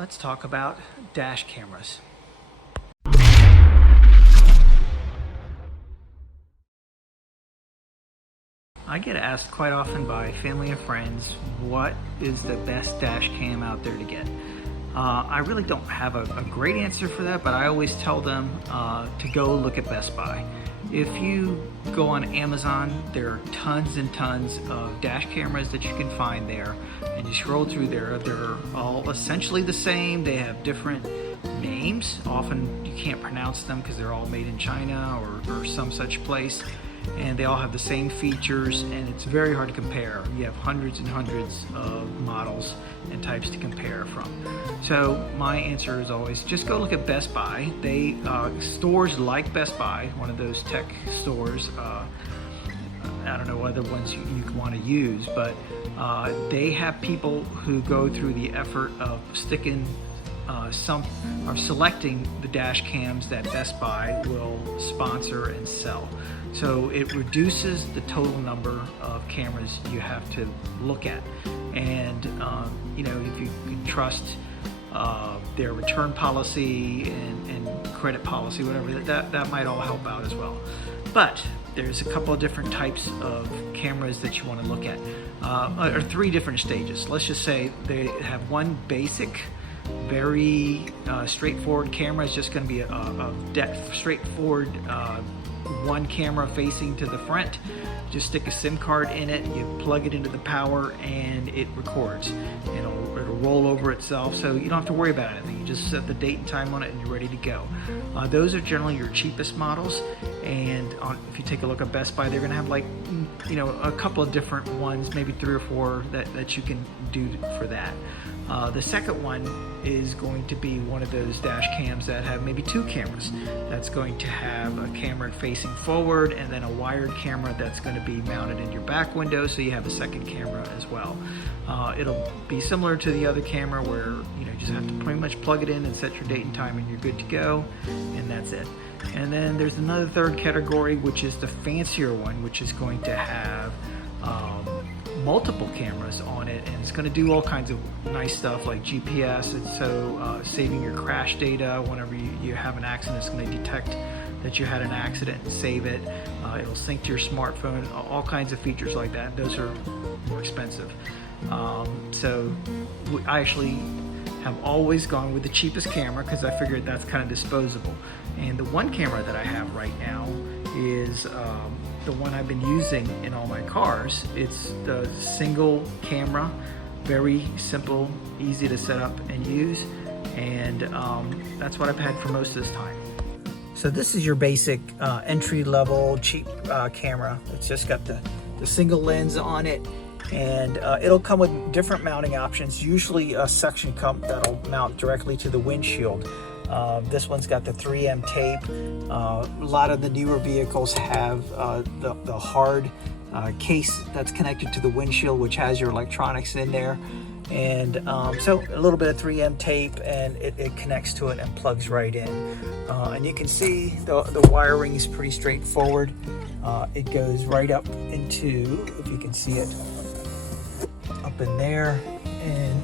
let's talk about dash cameras. I get asked quite often by family and friends, what is the best dash cam out there to get? I really don't have a great answer for that, but I always tell them to go look at Best Buy. If you go on Amazon, there are tons and tons of dash cameras that you can find there, and you scroll through there, they're all essentially the same. They have different names. Often you can't pronounce them because they're all made in China or some such place, and they all have the same features, and it's very hard to compare. You have hundreds and hundreds of models and types to compare from. So my answer is always just go look at Best Buy. They stores like Best Buy, one of those tech stores, I don't know other ones you want to use, but they have people who go through the effort of selecting the dash cams that Best Buy will sponsor and sell. So it reduces the total number of cameras you have to look at. And you know, if you can trust their return policy and credit policy, whatever, that might all help out as well. But there's a couple of different types of cameras that you want to look at, or three different stages. Let's just say they have one basic, very straightforward camera. It's just going to be a straightforward one camera facing to the front. Just stick a SIM card in it, you plug it into the power, and it records. It'll roll over itself, so you don't have to worry about anything. You just set the date and time on it and you're ready to go. Those are generally your cheapest models, and if you take a look at Best Buy, they're going to have, like, you know, a couple of different ones, maybe 3 or 4 that you can do for that. The second one is going to be one of those dash cams that have maybe 2 cameras. That's going to have a camera facing forward and then a wired camera that's going to be mounted in your back window, so you have a second camera as well. It'll be similar to the other camera where you just have to pretty much plug it in and set your date and time and you're good to go, and that's it. And then there's another third category, which is the fancier one, which is going to have multiple cameras on it, and it's going to do all kinds of nice stuff like GPS. It's so saving your crash data whenever you have an accident. It's going to detect that you had an accident and save it. It'll sync to your smartphone, all kinds of features like that. Those are more expensive. So I actually have always gone with the cheapest camera because I figured that's kind of disposable. And the one camera that I have right now is the one I've been using in all my cars. It's the single camera, very simple, easy to set up and use, and that's what I've had for most of this time. So this is your basic entry-level cheap camera. It's just got the single lens on it, and it'll come with different mounting options, usually a suction cup that'll mount directly to the windshield. This one's got the 3M tape. A lot of the newer vehicles have the hard case that's connected to the windshield, which has your electronics in there. And so a little bit of 3M tape, and it connects to it and plugs right in. And you can see the wiring is pretty straightforward. It goes right up into, if you can see it, up in there. And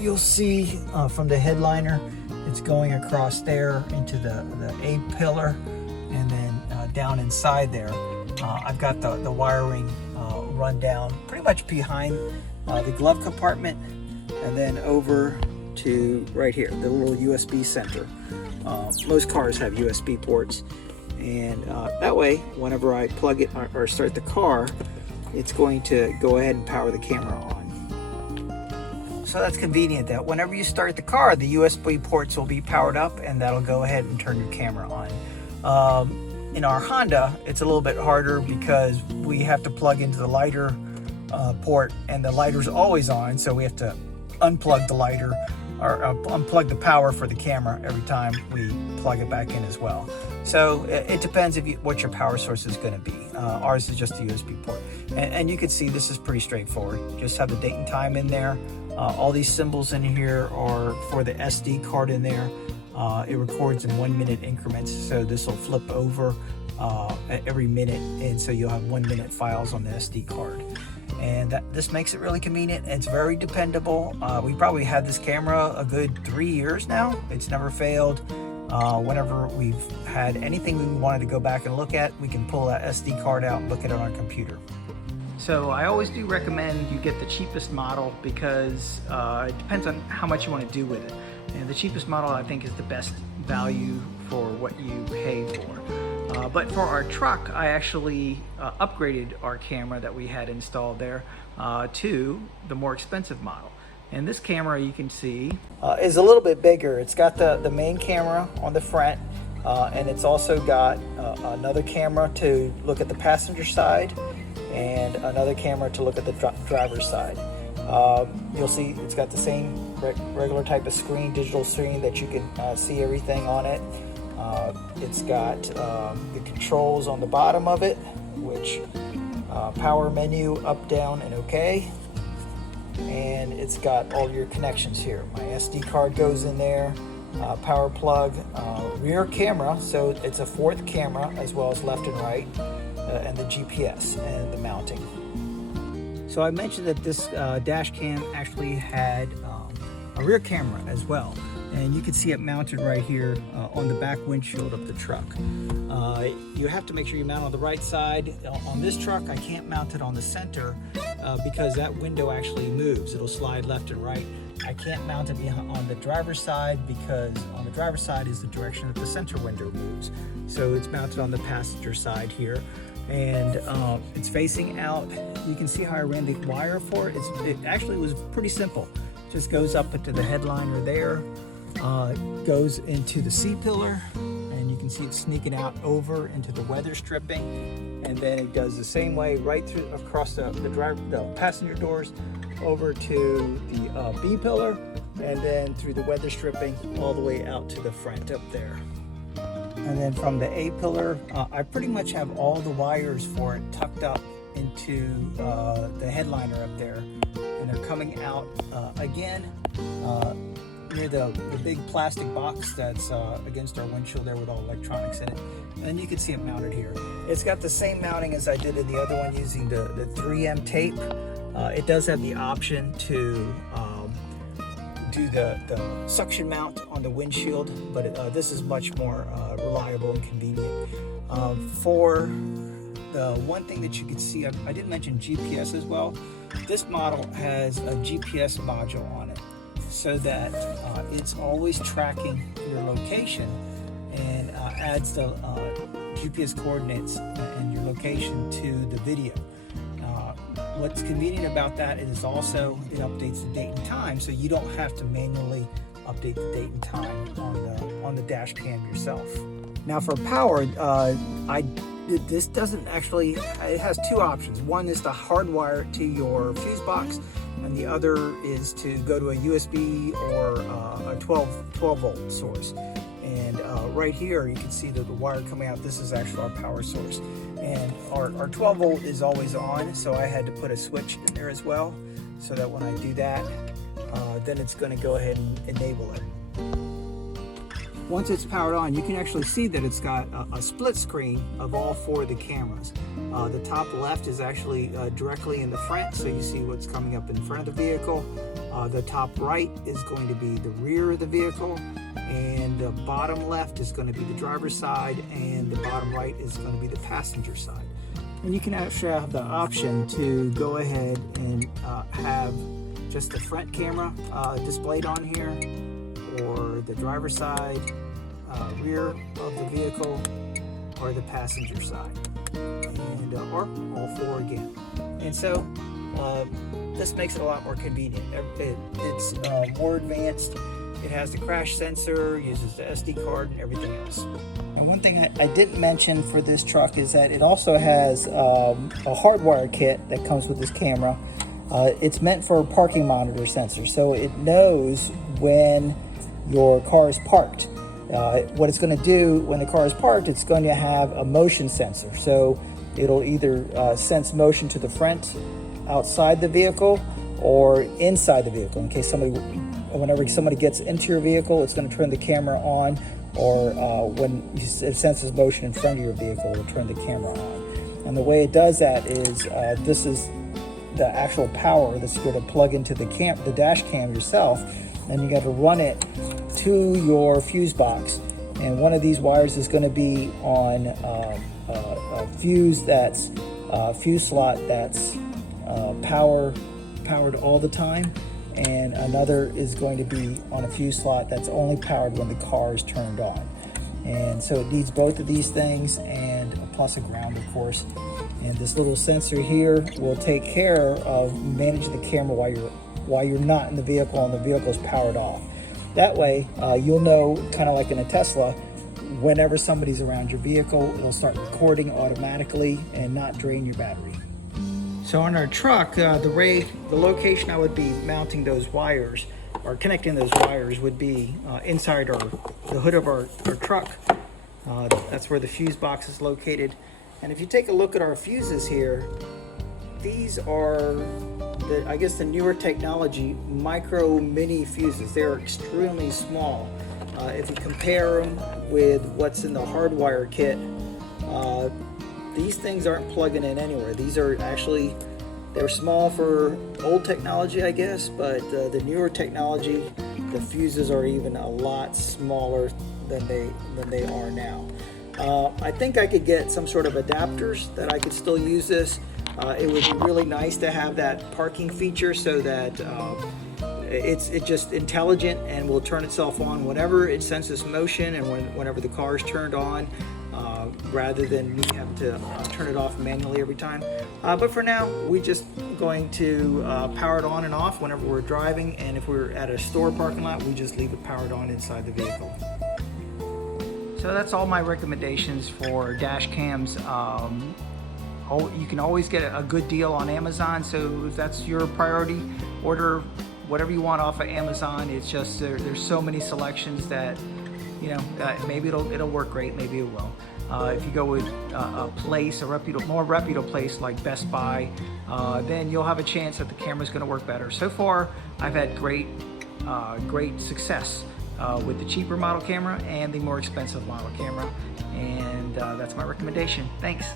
you'll see from the headliner, it's going across there into the A pillar, and then down inside there, I've got the wiring run down pretty much behind the glove compartment, and then over to right here, the little USB center. Most cars have USB ports, and that way, whenever I plug it or start the car, it's going to go ahead and power the camera on. So that's convenient that whenever you start the car, the USB ports will be powered up, and that'll go ahead and turn your camera on. In our Honda, it's a little bit harder because we have to plug into the lighter port, and the lighter's always on, so we have to unplug the lighter or unplug the power for the camera every time we plug it back in as well. So it depends what your power source is going to be. Ours is just a USB port, and you can see this is pretty straightforward. Just have the date and time in there. All these symbols in here are for the SD card in there. It records in 1-minute increments, so this will flip over every minute, and so you'll have 1-minute files on the SD card. and this makes it really convenient. It's very dependable. We probably had this camera a good 3 years now. It's never failed. Whenever we've had anything we wanted to go back and look at, we can pull that SD card out and look at it on our computer. So I always do recommend you get the cheapest model because it depends on how much you want to do with it. And the cheapest model, I think, is the best value for what you pay for. But for our truck, I actually upgraded our camera that we had installed there to the more expensive model. And this camera, you can see, is a little bit bigger. It's got the main camera on the front, and it's also got another camera to look at the passenger side and another camera to look at the driver's side. You'll see it's got the same regular type of screen, digital screen, that you can see everything on it. It's got the controls on the bottom of it, which power menu, up, down, and OK. And it's got all your connections here. My SD card goes in there, power plug, rear camera, so it's a fourth camera as well as left and right, and the GPS and the mounting. So I mentioned that this dash cam actually had a rear camera as well, and you can see it mounted right here on the back windshield of the truck. You have to make sure you mount on the right side. On this truck, I can't mount it on the center because that window actually moves. It'll slide left and right. I can't mount it on the driver's side because on the driver's side is the direction that the center window moves. So it's mounted on the passenger side here, and it's facing out. You can see how I ran the wire for it. It actually was pretty simple. Just goes up into the headliner there, goes into the C-pillar, and you can see it sneaking out over into the weather stripping, and then it does the same way right through across the passenger doors over to the B-pillar, and then through the weather stripping all the way out to the front up there. And then from the A-pillar, I pretty much have all the wires for it tucked up into the headliner up there, and they're coming out again near the big plastic box that's against our windshield there with all electronics in it. And you can see it mounted here. It's got the same mounting as I did in the other one using the 3M tape. It does have the option to do the suction mount on the windshield, but this is much more reliable and convenient. For the one thing that you can see, I didn't mention GPS as well. This model has a GPS module on it, so that it's always tracking your location and adds the GPS coordinates and your location to the video. What's convenient about that is also it updates the date and time, so you don't have to manually update the date and time on the dash cam yourself. Now for power, this doesn't actually, it has two options. One is to hardwire it to your fuse box, and the other is to go to a USB or a 12 volt source. And right here you can see that the wire coming out, this is actually our power source. And our 12 volt is always on, so I had to put a switch in there as well, so that when I do that, then it's going to go ahead and enable it. Once it's powered on, you can actually see that it's got a split screen of all four of the cameras. The top left is actually directly in the front, so you see what's coming up in front of the vehicle. The top right is going to be the rear of the vehicle, and the bottom left is going to be the driver's side, and the bottom right is going to be the passenger side. And you can actually have the option to go ahead and have just the front camera displayed on here, or the driver's side, rear of the vehicle, or the passenger side, and or all four again. And so this makes it a lot more convenient. It's more advanced. It has the crash sensor, uses the SD card, and everything else. And one thing I didn't mention for this truck is that it also has a hardwire kit that comes with this camera. It's meant for a parking monitor sensor, so it knows when your car is parked. What it's going to do when the car is parked, it's going to have a motion sensor. So it'll either sense motion to the front, outside the vehicle, or inside the vehicle. In case whenever somebody gets into your vehicle, it's going to turn the camera on, or when it senses motion in front of your vehicle, it'll turn the camera on. And the way it does that is this is the actual power that's going to plug into the dash cam yourself, and you got to run it to your fuse box. And one of these wires is going to be on a fuse slot that's powered all the time, and another is going to be on a fuse slot that's only powered when the car is turned on. And so it needs both of these things, and plus a ground, of course. And this little sensor here will take care of managing the camera while you're not in the vehicle and the vehicle's powered off. That way, you'll know, kind of like in a Tesla, whenever somebody's around your vehicle, it'll start recording automatically and not drain your battery. So on our truck, the location I would be mounting those wires or connecting those wires would be inside the hood of our truck. That's where the fuse box is located. And if you take a look at our fuses here, these are I guess the newer technology micro mini fuses. They're extremely small. If you compare them with what's in the hardwire kit, these things aren't plugging in anywhere. These are actually, they're small for old technology, I guess, but the newer technology, the fuses are even a lot smaller than they are now. I think I could get some sort of adapters that I could still use this. It would be really nice to have that parking feature so that it's just intelligent and will turn itself on whenever it senses motion and whenever the car is turned on, rather than me having to turn it off manually every time. But for now, we're just going to power it on and off whenever we're driving, and if we're at a store parking lot, we just leave it powered on inside the vehicle. So that's all my recommendations for dash cams. You can always get a good deal on Amazon, so if that's your priority, order whatever you want off of Amazon. It's just there's so many selections that, you know, maybe it'll work great, maybe it will. If you go with a more reputable place like Best Buy, then you'll have a chance that the camera's going to work better. So far, I've had great success with the cheaper model camera and the more expensive model camera, and that's my recommendation. Thanks.